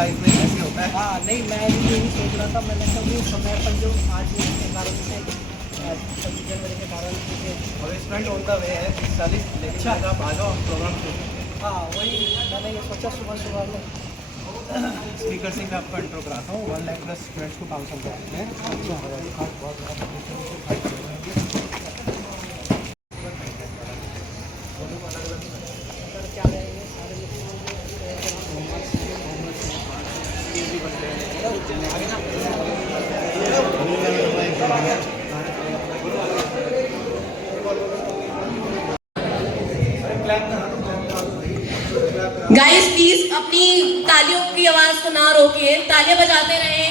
Life में ऐसे होता है। हाँ नहीं, मैं भी यही सोच रहा था। मैंने कभी समय पर जो आज के कारण से 26 जनवरी के कारण से और स्टूडेंट ऑन द वे है 30-40, लेकिन अच्छा। शायद आप आ जाओ हम प्रोग्राम से। हाँ वही मैंने ये सोचा सुबह सुबह में। स्पीकर से मैं आपको इंट्रो कराता हूँ। 1 लाख प्लस स्टूडेंट्स को काउंसिल करते हैं। अगर क्या रहेंगे सारे गाइस प्लीज अपनी तालियों की आवाज को ना रोकिए, तालियां बजाते रहें।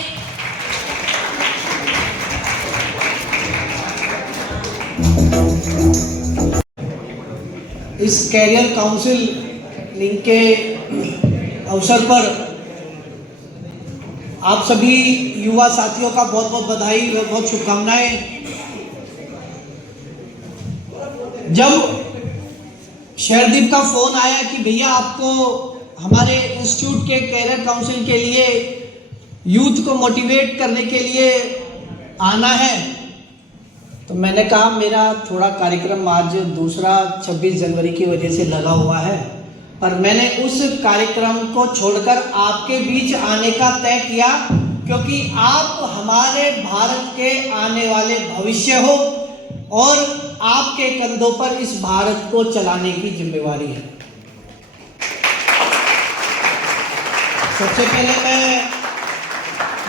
इस कैरियर काउंसिलिंग के अवसर पर आप सभी युवा साथियों का बहुत बहुत बधाई और बहुत शुभकामनाएं। जब शहरदीप का फोन आया कि भैया आपको हमारे इंस्टीट्यूट के कैरियर काउंसिल के लिए यूथ को मोटिवेट करने के लिए आना है, तो मैंने कहा मेरा थोड़ा कार्यक्रम आज दूसरा 26 जनवरी की वजह से लगा हुआ है, पर मैंने उस कार्यक्रम को छोड़कर आपके बीच आने का तय किया, क्योंकि आप हमारे भारत के आने वाले भविष्य हो और आपके कंधों पर इस भारत को चलाने की जिम्मेवारी है। सबसे पहले मैं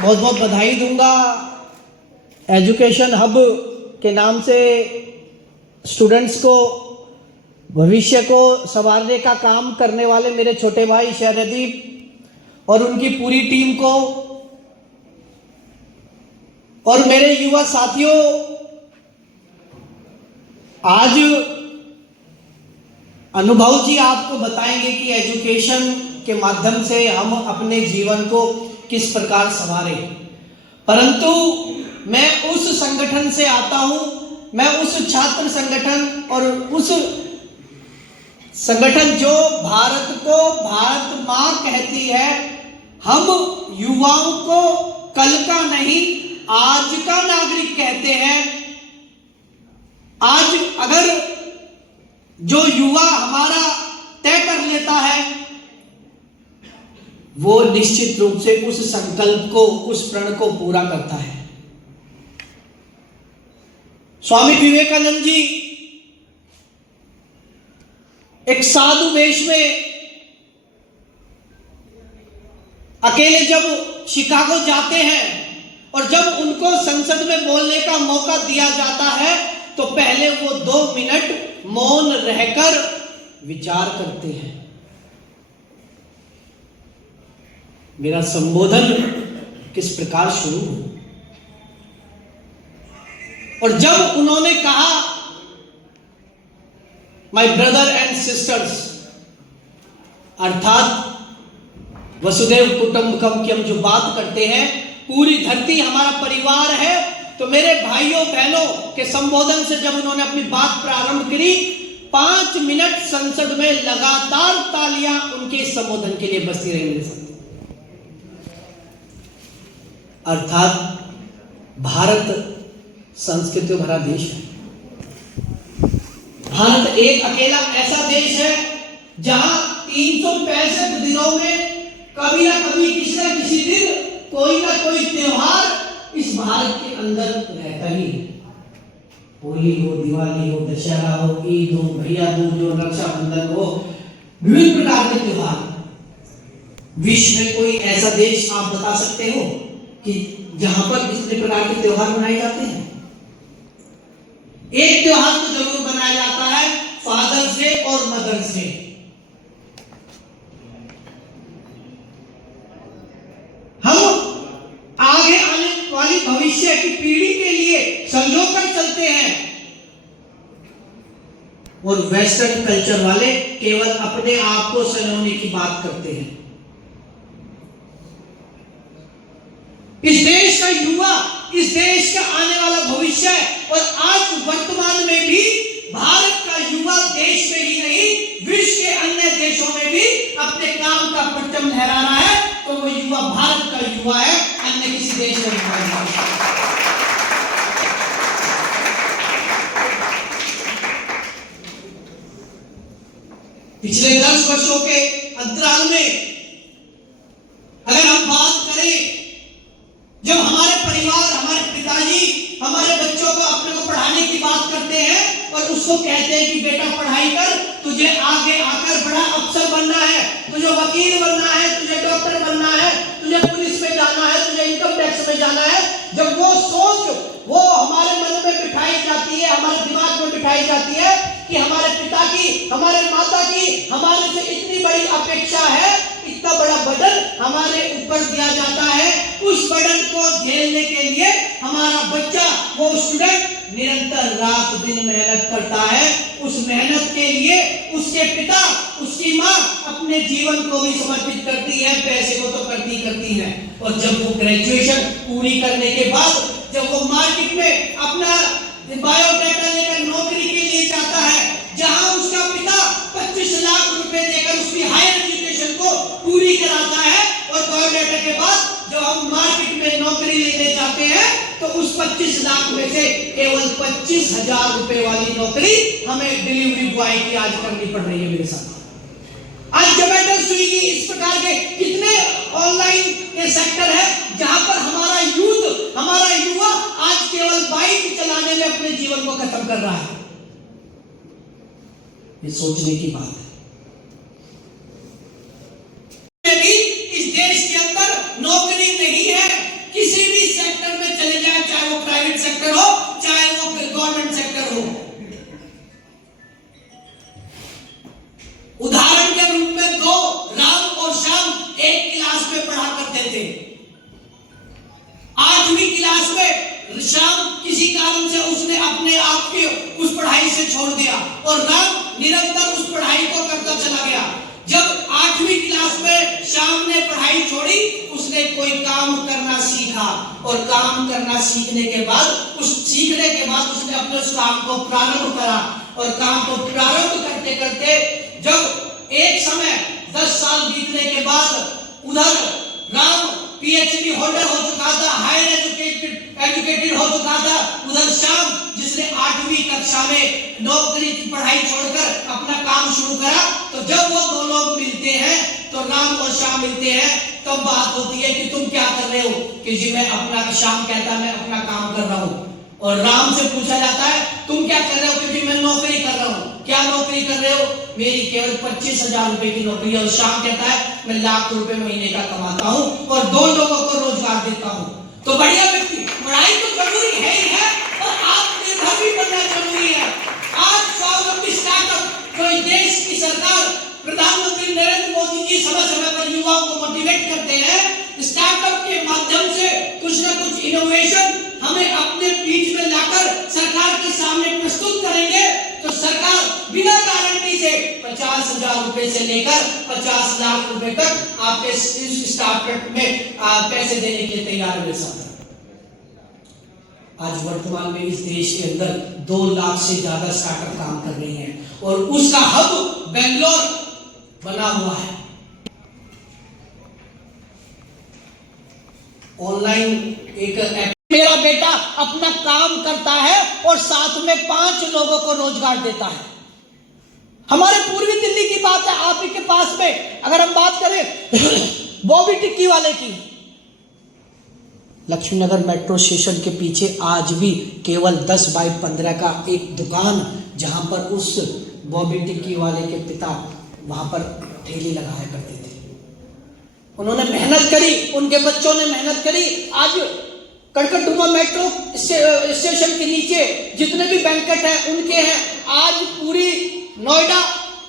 बहुत बहुत बधाई दूंगा एजुकेशन हब के नाम से स्टूडेंट्स को भविष्य को संवारने का काम करने वाले मेरे छोटे भाई शहरदीप और उनकी पूरी टीम को, और मेरे युवा साथियों, आज अनुभव जी आपको बताएंगे कि एजुकेशन के माध्यम से हम अपने जीवन को किस प्रकार संवारें। परंतु मैं उस संगठन से आता हूं, मैं उस छात्र संगठन और उस संगठन जो भारत को भारत मां कहती है। हम युवाओं को कल का नहीं आज का नागरिक कहते हैं। आज अगर जो युवा हमारा तय कर लेता है, वो निश्चित रूप से उस संकल्प को, उस प्रण को पूरा करता है। स्वामी विवेकानंद जी एक साधु वेश में अकेले जब शिकागो जाते हैं और जब उनको संसद में बोलने का मौका दिया जाता है, तो पहले वो 2 मिनट मौन रहकर विचार करते हैं। मेरा संबोधन किस प्रकार शुरू हो, और जब उन्होंने कहा माय ब्रदर एंड सिस्टर्स, अर्थात वसुदेव कुटुंबकम की हम जो बात करते हैं, पूरी धरती हमारा परिवार है, तो मेरे भाइयों बहनों के संबोधन से जब उन्होंने अपनी बात प्रारंभ करी, 5 मिनट संसद में लगातार तालियां उनके संबोधन के लिए बजती रही मेरे साथ। अर्थात भारत संस्कृति भरा देश है। भारत एक अकेला ऐसा देश है जहां 365 दिनों में कभी ना कभी किसी न किसी दिन कोई ना कोई त्योहार इस भारत के अंदर रहता ही है। होली हो, दिवाली हो, दशहरा हो, ईद हो, भैया दूज हो, रक्षाबंधन हो, विभिन्न प्रकार के त्योहार। विश्व में कोई ऐसा देश आप बता सकते हो कि जहां पर इतने प्रकार के त्योहार मनाए जाते हैं? एक त्योहार तो जरूर मनाया जाता है, फादर्स डे और मदर्स डे। हम आगे आने वाली भविष्य की पीढ़ी के लिए संजो कर चलते हैं, और वेस्टर्न कल्चर वाले केवल अपने आप को सजोने की बात करते हैं। इस देश का युवा, इस देश का आने वाला भविष्य, और आज वर्तमान में भी भारत का युवा देश में ही नहीं विश्व के अन्य देशों में भी अपने काम का परचम लहरा रहा है, तो वो युवा हुआ है, अन्य किसी देश में नहीं हुआ है। पिछले 10 वर्षों के अंतराल में अगर हम बात करें, जब हमारे परिवार, हमारे पिताजी हमारे बच्चों को अपने को पढ़ाने की बात करते हैं और उसको कहते हैं कि बेटा पढ़ाई कर, तुझे आगे आकर बड़ा अफसर बनना है, तुझे वकील बनना है, तुझे डॉक्टर बनना है, तुझे पुलिस में जाना है, तुझे इनकम टैक्स में जाना है। जब वो सोच वो हमारे मन में बिठाई जाती है, हमारे दिमाग में बिठाई जाती है कि हमारे पिता की, हमारे माता की हमारे से इतनी बड़ी अपेक्षा है, इतना बड़ा बर्डन हमारे ऊपर दिया जाता है, उस बर्डन को झेलने के लिए हमारा बच्चा, वो स्टूडेंट निरंतर रात दिन मेहनत करता है। उस मेहनत के लिए उसके पिता, उसकी माँ अपने जीवन को भी समर्पित करती है, पैसे को तो करती है। और जब वो ग्रेजुएशन पूरी करने के बाद जब वो मार्केट में अपना बायोडाटा लेकर नौकरी के लिए जाता है, जहां उसका पिता 25 लाख रुपए देकर उसकी हायर एजुकेशन को पूरी कराता है, और बायोडाटा के बाद जब हम मार्केट में नौकरी लेने जाते हैं तो उस 25 लाख में से केवल 25,000 रुपए वाली नौकरी हमें डिलीवरी बॉय की आज करनी पड़ रही है। मेरे साथ आज जोमेटो, स्विगी, इस प्रकार के कितने ऑनलाइन के सेक्टर है जहां पर हमारा यूथ, हमारा युवा आज केवल बाइक चलाने में अपने जीवन को खत्म कर रहा है। ये सोचने की बात है। इस देश के अंदर नौकरी नहीं है, किसी भी सेक्टर में चले जाए, चाहे वो प्राइवेट सेक्टर हो, चाहे वो गवर्नमेंट सेक्टर हो। उदाहरण के रूप में दो राम और श्याम एक क्लास में पढ़ा करते थे। 8वीं क्लास में श्याम किसी कारण से उसने अपने आप के उस पढ़ाई से छोड़ दिया और राम निरंतर उस पढ़ाई को करता चला गया। जब 8वीं क्लास में श्याम ने पढ़ाई छोड़ी, उसने कोई काम करना सीखा और काम करना सीखने के बाद उसने अपने उस काम को प्रारंभ करा और काम को प्रारंभ करते करते जब एक समय 10 साल बीतने के बाद उधर राम पीएचडी होल्डर हो चुका था, हायर एजुकेटेड हो चुका था, उधर श्याम जिसने 8वीं कक्षा में नौकरी की पढ़ाई छोड़कर अपना काम शुरू करा। तो जब वो दो लोग मिलते हैं तो राम और श्याम मिलते हैं, तब तो बात होती है कि तुम क्या कर रहे हो, कि जी मैं अपना, श्याम कहता है मैं अपना काम कर रहा हूं, और राम से पूछा जाता है तुम क्या कर रहे हो, कि मैं नौकरी कर रहा हूं। क्या नौकरी कर रहे हो? मेरी केवल 25,000 रुपए की नौकरी है। और श्याम कहता है मैं लाख रुपए महीने का कमाता हूं और 2 लोगों को रोजगार देता हूं। तो बढ़िया व्यक्ति, पढ़ाई तो जरूरी है ही है और आत्मनिर्भर भी बनना जरूरी है। आज स्वावलंबी स्टार्टअप जो देश की सरकार, प्रधानमंत्री नरेंद्र मोदी जी समय समय पर युवाओं को मोटिवेट करते हैं, स्टार्टअप के माध्यम से कुछ न कुछ इनोवेशन हमें अपने बीच में लाकर सरकार के सामने प्रस्तुत करेंगे, तो सरकार बिना गारंटी से 50,000 रुपए से लेकर 50 लाख रुपए तक आपके इस स्टार्टअप में पैसे देने के लिए तैयार है। आज वर्तमान में इस देश के अंदर 2 लाख से ज्यादा स्टार्टअप काम कर रही हैं और उसका हब बेंगलोर बना हुआ है। ऑनलाइन एक मेरा बेटा अपना काम करता है और साथ में 5 लोगों को रोजगार देता है। हमारे पूर्वी दिल्ली की बात है, आप ही के पास में अगर हम बात करें बॉबी टिक्की वाले की, लक्ष्मीनगर मेट्रो स्टेशन के पीछे आज भी केवल 10x15 का एक दुकान, जहां पर उस बॉबी टिक्की वाले के पिता वहां पर ठेली लगाया करते थे। उन्होंने मेहनत करी, उनके बच्चों ने मेहनत करी। आज कड़कड़डुमा मेट्रो स्टेशन के नीचे जितने भी बैंकेट हैं उनके हैं। आज पूरी नोएडा,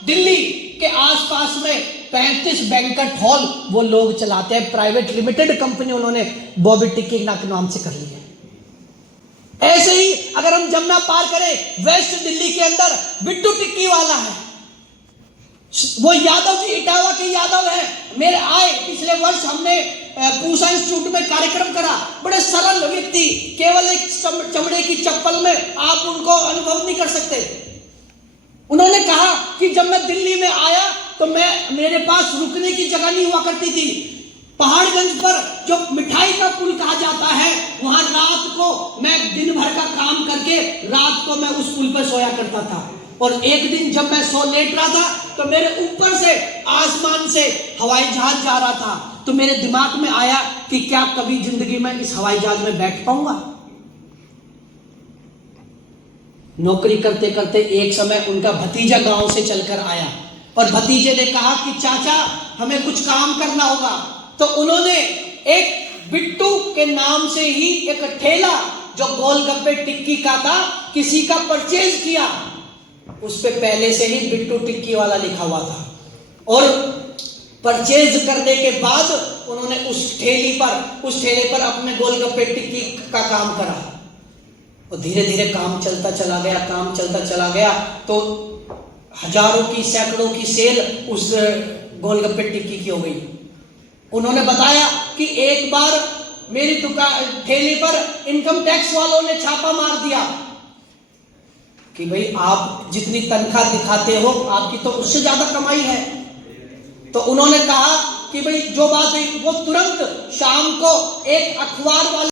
दिल्ली के आसपास में 35 बैंकेट हॉल वो लोग चलाते हैं। प्राइवेट लिमिटेड कंपनी उन्होंने बॉबी टिक्की के नाम से कर ली है। ऐसे ही अगर हम जमुना पार करें, वेस्ट दिल्ली के अंदर बिट्टू टिक्की वाला है, वो यादव जी इटावा के यादव है। मेरे आए पिछले वर्ष हमने पूसा इंस्टीट्यूट में कार्यक्रम करा। बड़े सरल व्यक्ति, केवल एक चमड़े की चप्पल में आप उनको अनुभव नहीं कर सकते। उन्होंने कहा कि जब मैं दिल्ली में आया तो मेरे पास रुकने की जगह नहीं हुआ करती थी। पहाड़गंज पर जो पुल कहा जाता है, वहां रात को मैं दिन भर का काम करके रात को मैं उस पुल पर सोया करता था। और एक दिन जब मैं सो लेट रहा था तो मेरे ऊपर से आसमान से हवाई जहाज जा रहा था, तो मेरे दिमाग में आया कि क्या कभी जिंदगी में इस हवाई जहाज में बैठ पाऊंगा। नौकरी करते करते एक समय उनका भतीजा गांव से चलकर आया और भतीजे ने कहा कि चाचा हमें कुछ काम करना होगा। तो उन्होंने एक बिट्टू के नाम से ही एक ठेला जो गोलगप्पे टिक्की का था किसी का परचेज किया, उस पे पहले से ही बिट्टू टिक्की वाला लिखा हुआ था। और परचेज करने के बाद उन्होंने उस ठेले पर अपने गोलगप्पे टिक्की का काम करा। और धीरे धीरे काम चलता चला गया तो हजारों की सैकड़ों की सेल उस गोलगप्पे टिक्की की हो गई। उन्होंने बताया कि एक बार मेरी दुकान ठेले पर इनकम टैक्स वालों ने छापा मार दिया कि भाई आप जितनी तनख्वाह दिखाते हो आपकी तो उससे ज्यादा कमाई है। तो उन्होंने कहा कि भाई जो बात है वो तुरंत शाम को एक अखबार वाले